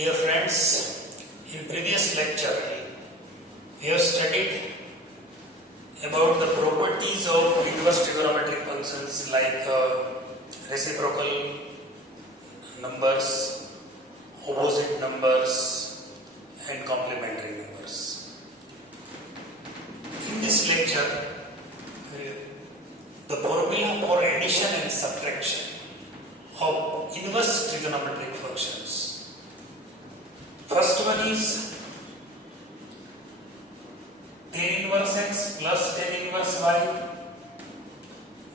Dear friends, in previous lecture we have studied about the properties of inverse trigonometric functions like reciprocal numbers, opposite numbers and complementary numbers. In this lecture, the formula for addition and subtraction of inverse trigonometric functions. First one is tan inverse x plus tan inverse y.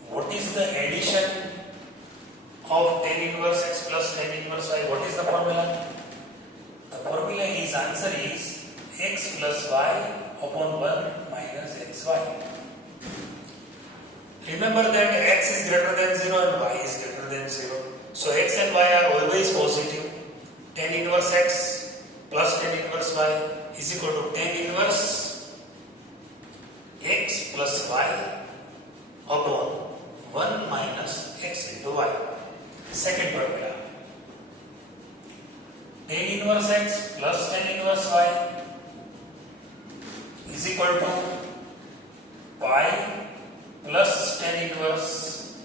What is the addition of tan inverse x plus tan inverse y? What is the formula? The formula answer is x plus y upon 1 minus xy. Remember that x is greater than 0 and y is greater than 0. So x and y are always positive. Tan inverse x plus tan inverse y is equal to tan inverse x plus y upon 1 minus x into y. Second formula. Tan inverse x plus tan inverse y is equal to pi plus tan inverse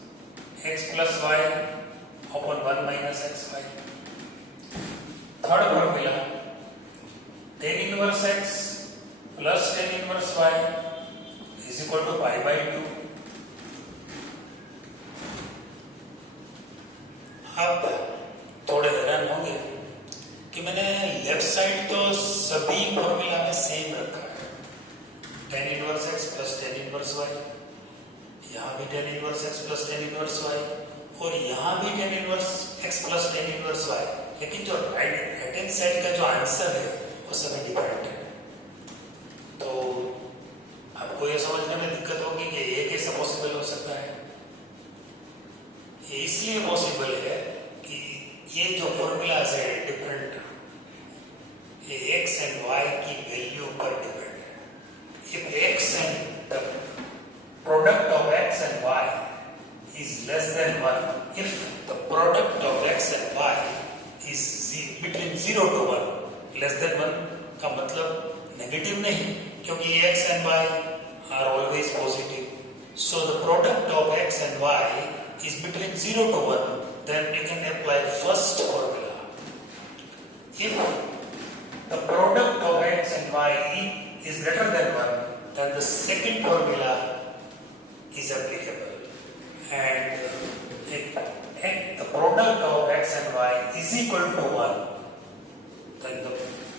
x plus y upon 1 minus xy. Third formula. Tan inverse x plus tan inverse y is equal to pi by 2. अब थोड़े हैरान होंगे कि मैंने left side तो सभी formula में same रखा है, tan inverse x plus tan inverse y, यहाँ भी tan inverse x plus tan inverse y और यहाँ भी tan inverse x plus tan inverse y, लेकिन जो राइट हैंड साइड का जो आंसर है वो सभी डिफरेंट है. तो आपको ये समझने में दिक्कत होगी कि ये कैसे पॉसिबल हो सकता है. ये इसलिए पॉसिबल है कि ये जो फॉर्मूलाज है डिफरेंट, ये x एंड y की वैल्यू पर डिपेंड है. If x and the product of x and y is less than 1, if the product of x and y is between 0 to 1, less than 1 का मतलब negative नहीं, क्योंकि x and y are always positive. So the product of x and y is between 0 to 1, then you can apply first formula. If the product of x and y is greater than 1, then the second formula is applicable. And if the product of x and y is equal to 1, then the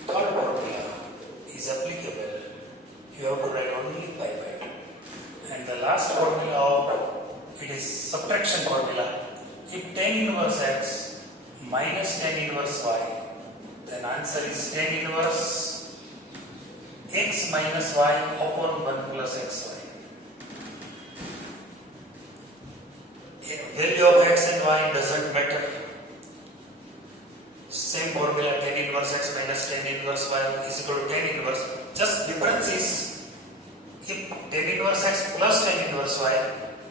third formula is applicable. You have to write only pi by 2. And the last formula it is subtraction formula. If tan inverse x minus tan inverse y, then answer is tan inverse x minus y upon 1 plus xy. Value of x and y doesn't matter. Same formula, tan inverse x minus tan inverse y is equal to tan inverse. Just difference is, if tan inverse x plus tan inverse y,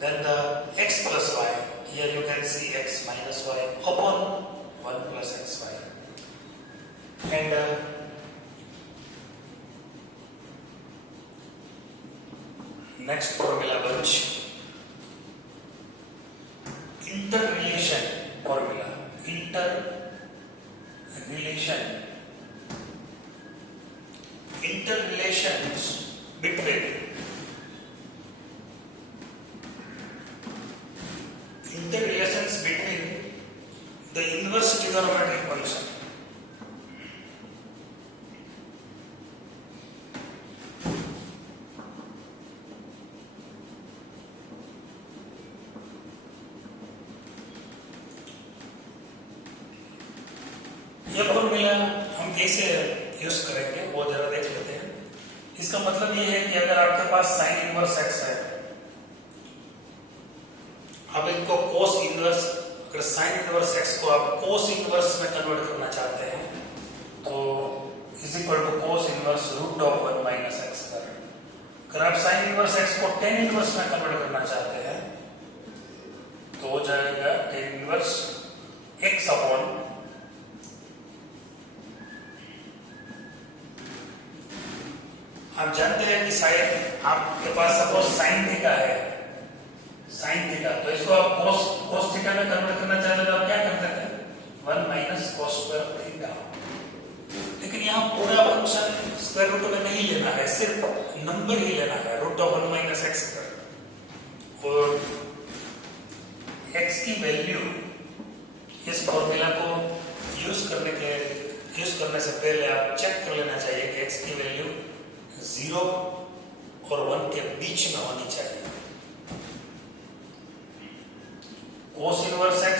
then the x plus y, here you can see x minus y upon 1 plus xy. And next formula bunch. Interrelation formula. Interrelations between the inverse trigonometric function. यह formula हम कैसे use करेंगे वो जरा देख लेते हैं. इसका मतलब ये है कि अगर आपके पास साइन इनवर्स x है, अब इनको कोस इनवर्स, अगर साइन इनवर्स x को आप कोस इनवर्स में कन्वर्ट करना चाहते हैं तो is equal to cos inverse root of 1 minus x करें. अगर आप साइन इनवर्स x को टेन इनवर्स में कन्वर्ट करना चाहते हैं तो हो जाएगा टेन इनवर्स x अपॉन आप जानते हैं कि शायद आपके पास सपोज साइन थीटा है, साइन थीटा, तो इसको आप कोस थीटा में कन्वर्ट करना चाहते तो आप क्या करते थे, 1 माइनस कोस स्क्वायर थीटा। लेकिन यहाँ पूरा फंक्शन स्क्वायर रूट में नहीं लेना है, सिर्फ नंबर ही लेना है, root of 1 minus X square. और एक्स की वैल्यू इस फॉर्मूला को यूज करने से पहले आप चेक कर लेना चाहिए कि एक्स की वैल्यू 0 और 1 के बीच में होनी चाहिए। cos inverse x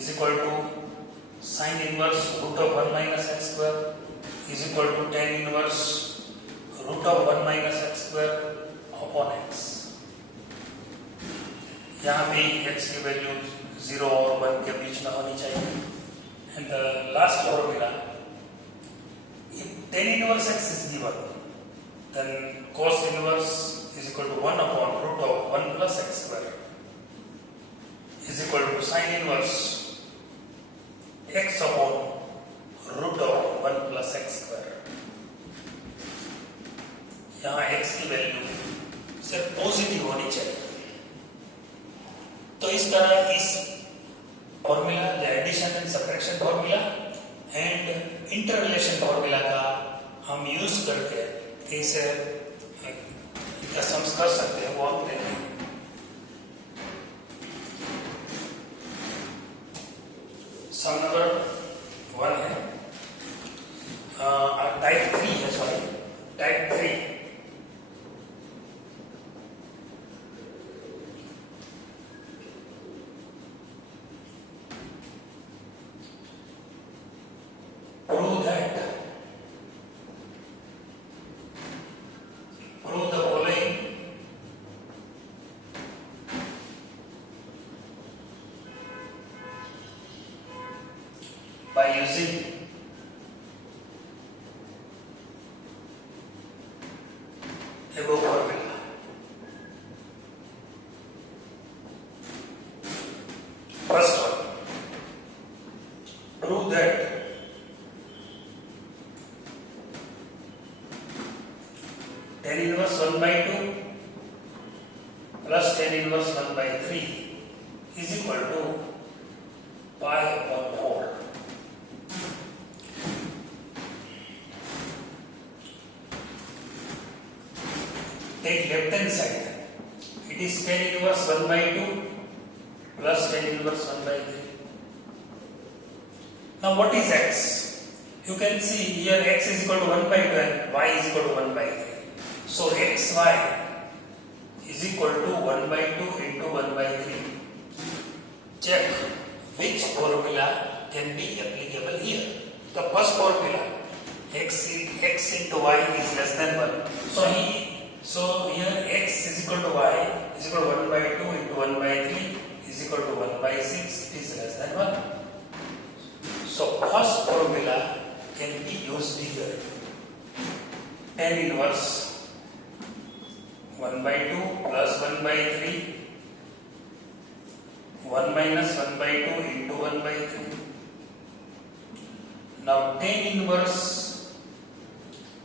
is equal to sin inverse root of 1 minus x square is equal to tan inverse root of 1 minus x square upon x। यहाँ पे x की वैल्यू 0 और 1 के बीच में होनी चाहिए। And the last formula, if tan inverse x is given, then cos inverse is equal to 1 upon root of 1 plus x square is equal to sin inverse x upon root of 1 plus x square। यहाँ x की value सिर्फ positive होनी चाहिए। तो इस तरह इस formula, addition and subtraction formula and interrelation formula का हम यूज करके कैसे इनका सम्स कर सकते हैं वो हम देखेंगे। सम नंबर 1 है, टाइप 3 है, sorry type 3। Prove the following by using above formula। First one, prove that tan inverse 1 by 2 plus tan inverse 1 by 3 is equal to pi upon 4। Take left hand side, it is tan inverse 1 by 2 plus tan inverse 1 by 3। Now what is x? You can see here x is equal to 1 by 2 and y is equal to 1 by 3। So xy is equal to 1 by 2 into 1 by 3। Check which formula can be applicable here. The first formula, x into y is less than 1. So here x is equal to y is equal to 1 by 2 into 1 by 3 is equal to 1 by 6. It is less than 1. So first formula can be used here. Tan inverse 1 by 2 plus 1 by 3, 1 minus 1 by 2 into 1 by 3. Now tan inverse,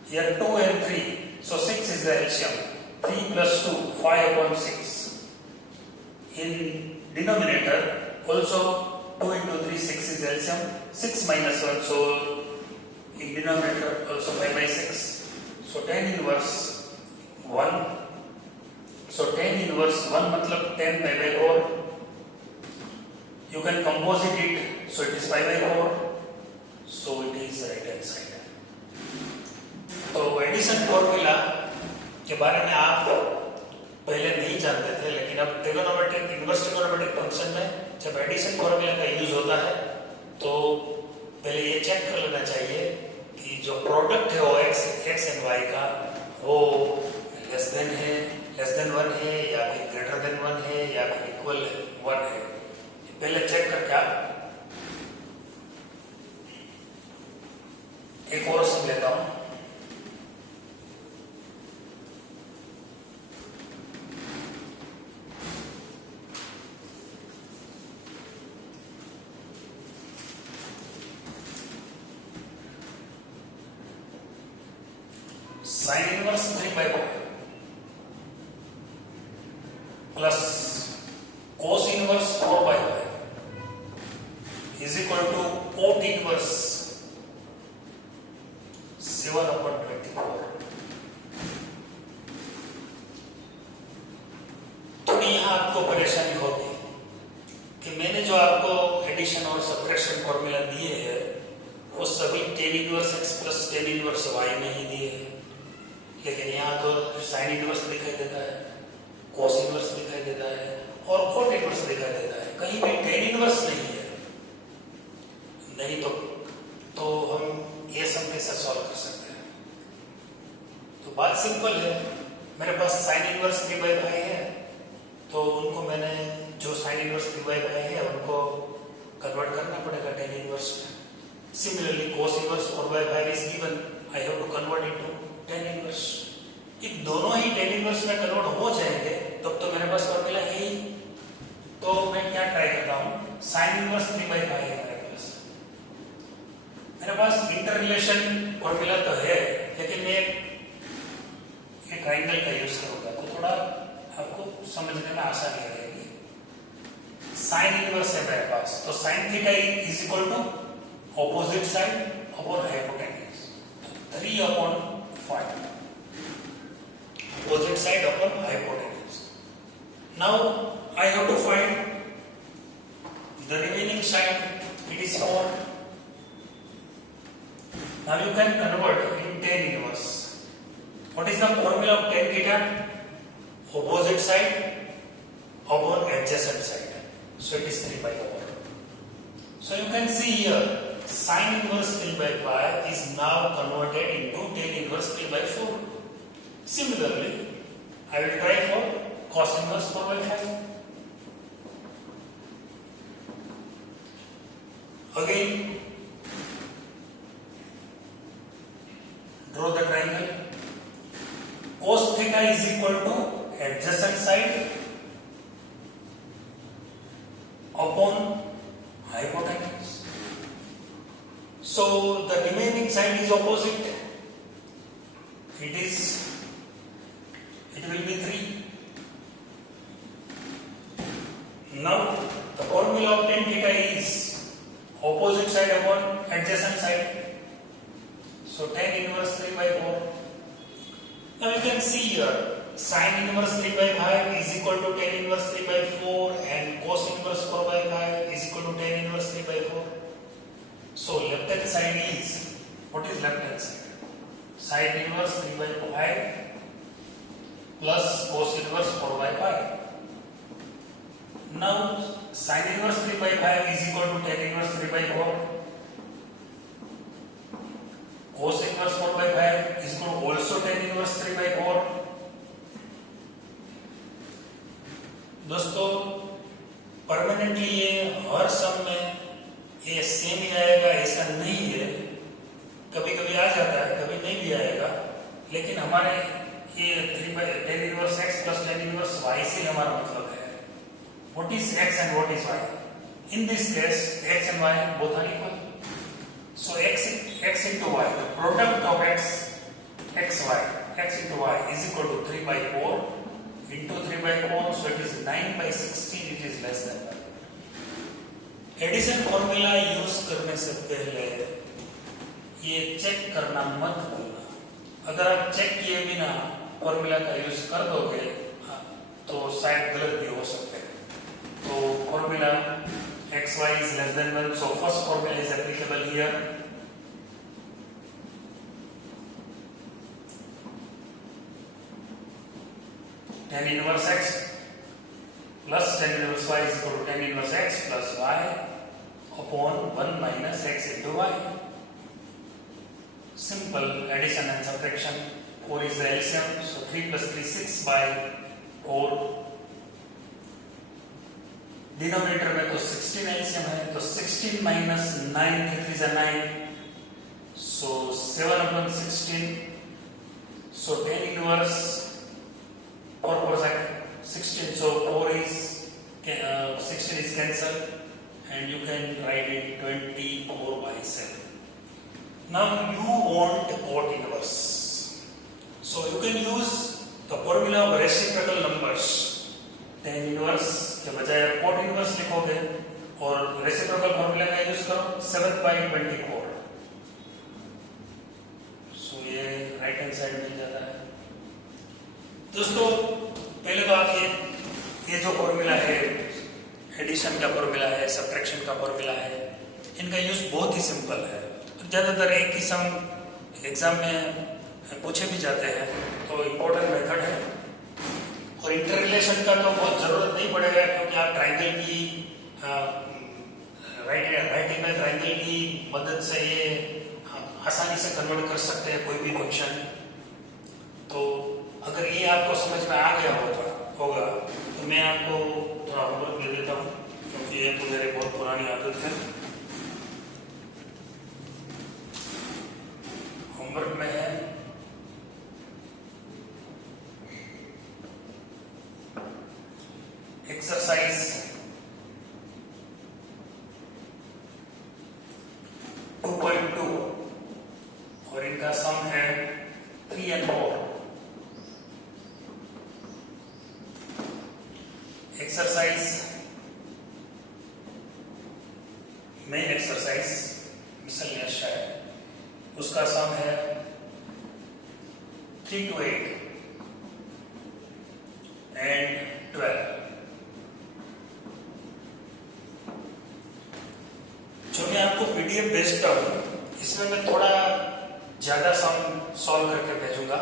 here 2 and 3, so 6 is the LCM. 3 plus 2, 5 upon 6. In denominator also 2 into 3, 6 is LCM. 6 minus 1, so in denominator also 5 by 6. So tan inverse 1. So tan inverse 1 मतलब 10 pi by 4. You can composite it, so it is pi by 4. So it is right hand side। तो addition formula के बारे में आप पहले नहीं जानते थे, लेकिन अब ट्रिगोनोमेट्रिक, इनवर्स ट्रिगोनोमेट्रिक फंक्शन में जब एडिशन फॉर्मूला का यूज होता है तो पहले ये चेक कर लेना चाहिए कि जो प्रोडक्ट है वो एक्स एंड वाई का वो लेस देन 1 है या फिर ग्रेटर देन 1 है या फिर इक्वल 1 है। पहले चेक करके आप एक और सम लेता हूं। sin inverse 3 by 5 plus cos inverse 4 by 5 is equal to cot inverse 7 upon 24. थोड़ी यहाँ आपको परेशानी होगी कि मैंने जो आपको एडिशन और सब्ट्रैक्शन फॉर्मूला दिए हैं वो सभी tan inverse x plus tan inverse y में ही दिए हैं, लेकिन यहाँ तो sin इनवर्स दिखाई देता है, cos इनवर्स दिखाई देता है और cot इनवर्स दिखाई देता है, कहीं भी tan इनवर्स नहीं है। नहीं तो हम ये सम कैसे सॉल्व कर सकते हैं? तो बात सिंपल है, मेरे पास sin इनवर्स 3 by 5 है, तो उनको मैंने जो sin इनवर्स 3 by 5 है उनको कन्वर्ट करना पड़ेगा tan इनवर्स में। Similarly, cos inverse 4 by 5 is given. I have to convert it to tan inverse. if दोनों ही tan inverse में कन्वर्ट हो जाएंगे तब तो मेरे पास फॉर्मूला है ही। तो मैं क्या ट्राई करता हूँ, sin inverse 3 by 5 है मेरे पास इंटर रिलेशन फॉर्मूला तो है, लेकिन मैं एक ट्रायंगल का यूज करूंगा तो थोड़ा आपको समझने में आसानी रहेगी। sin इनवर्स है मेरे पास, तो sin theta is equal to opposite side upon hypotenuse, 3 upon 5 opposite side upon hypotenuse. Now I have to find the remaining side, it is 4. Now you can convert in tan inverse. What is the formula of tan theta? Opposite side upon adjacent side, so it is 3 by 4. So you can see here sin inverse 3 by 5 is now converted into tan inverse 3 by 4. Similarly, I will try for cos inverse 4 by 5. Again, draw the triangle. Cos theta is equal to adjacent side upon hypotenuse. So the remaining side is opposite. It will be 3. Now the formula of tan theta is opposite side upon adjacent side. So tan inverse 3 by 4. Now you can see here sin inverse 3 by 5 is equal to tan inverse 3 by 4 and cos inverse 4 by 5 is equal to tan inverse 3 by 4. So left hand side is, what is left hand side? Sin inverse 3 by 5 plus cos inverse 4 by 5. Now sin inverse 3 by 5 is equal to tan inverse 3 by 4. Cos inverse 4 by 5 is equal to also tan inverse 3 by 4. दोस्तों permanently ये हर सम में ये same ही आएगा ऐसा नहीं है, कभी कभी आ जाता है, कभी नहीं भी आएगा, लेकिन हमारे ये 3 by tan inverse x plus tan inverse y से हमारा मतलब है what is x and what is y. In this case x and y both are equal, so x into y, the product of x into y is equal to 3 by 4 into 3 by 4, so it is 9 by 16, it is less than that. Addition formula use करने से पहले ये check करना मत भूलना। अगर आप check किए बिना फॉर्मूला का यूज कर दोगे तो शायद गलत भी हो सकते हैं। तो formula xy is less than 1, so first formula is applicable here. Tan inverse x plus tan inverse y is equal to tan inverse x plus y upon 1 minus x into y. Simple addition and subtraction. 4 is the LCM, so 3 plus 3 6 by 4. Denominator में तो 16 LCM है, तो 16 minus 9 3 is a 9, so 7 upon 16. So tan inverse 4 4 is 16, so 4 is 16 is cancelled and you can write it 24 by 7. Now you want cot inverse. So you can use the formula of reciprocal numbers. tan inverse के बजाय आप cot inverse लिखोगे और reciprocal formula का use करो 7/24. So ये right hand side मिल जाता है। दोस्तों पहले तो आप ये जो फॉर्मूला है, एडिशन का फॉर्मूला है, सब्ट्रैक्शन का फॉर्मूला है, इनका यूज बहुत ही सिंपल है। ज्यादातर एक ही सम एग्जाम में पूछे भी जाते हैं, तो इम्पोर्टेंट मेथड है। और इंटर रिलेशन का तो बहुत जरूरत नहीं पड़ेगा, क्योंकि आप ट्राइंगल की राइट एंगल ट्राइंगल की मदद से ये आसानी से कन्वर्ट कर सकते हैं कोई भी फंक्शन। तो अगर ये आपको समझ में आ गया होगा तो मैं आपको थोड़ा होमवर्क दे देता हूँ, क्योंकि ये तो मेरी बहुत पुरानी आदत है। होमवर्क में है एक्सरसाइज 2.2 और इनका सम है 3 and 4। Exercise main exercise miscellaneous है, उसका सम है 3 to 8 and 12। जो मैं आपको पीडीएफ भेजता हूँ, इसमें मैं थोड़ा ज्यादा सम सॉल्व करके भेजूंगा,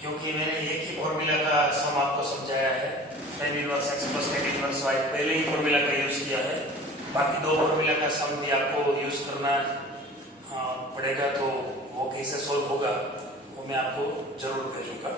क्योंकि मैंने एक ही फॉर्मूला का सम आपको समझाया है। tan inverse x plus tan inverse y पहले ही फॉर्मूला का यूज किया है, बाकी दो फॉर्मूला का सम भी आपको यूज करना पड़ेगा। तो वो कैसे सॉल्व होगा वो मैं आपको जरूर भेजूंगा।